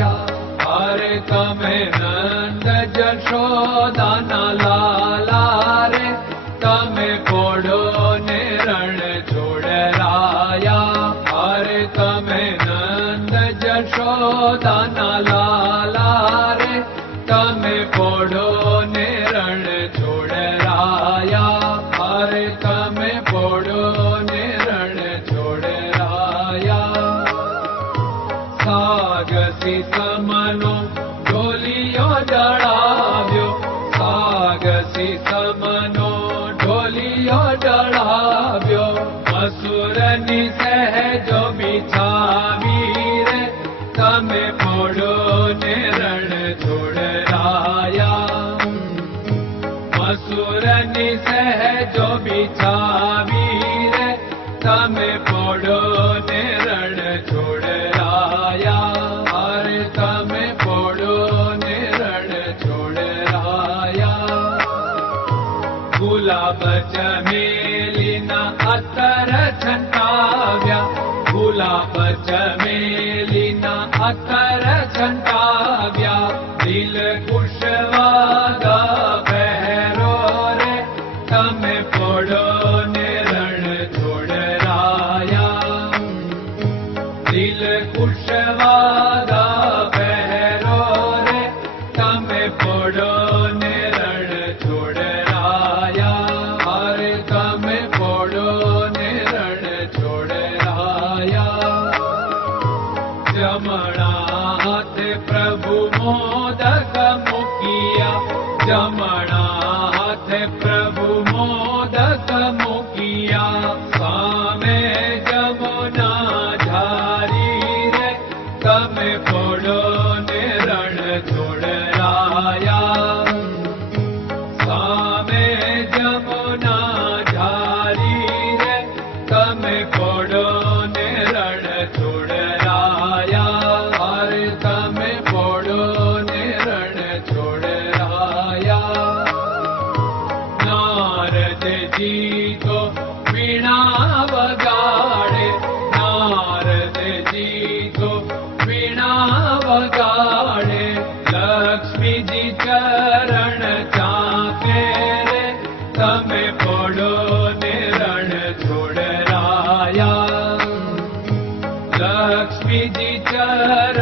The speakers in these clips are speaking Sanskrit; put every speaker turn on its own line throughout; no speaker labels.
हरतमे नन्द जशोदा सुरनि सह जो बिछावीर ने रण छोड़ राया हर सम पोड़ो ने गुलाब चमेलिना अतर प्रभु मोदक मोया ीणा वगाडी पीणा वगाडे लक्ष्मी जी चरण तेरे तमे पडोडा लक्ष्मी जी चर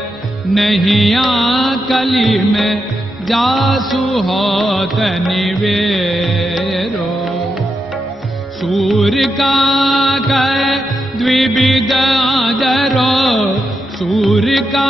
नहीं आ कलि मे जासु हत निवेरो। सूर्यका का गरो सूर्यका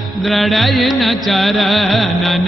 दृढयिन चरणन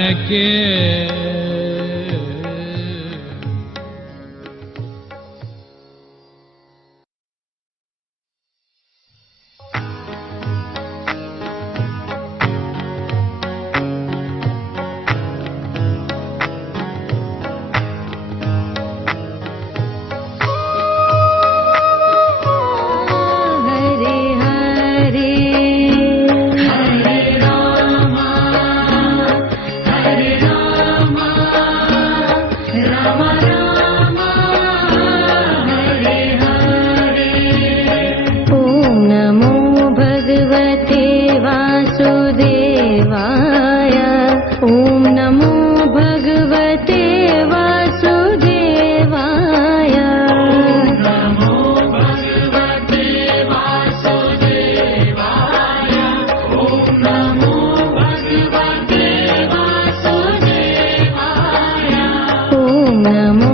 namo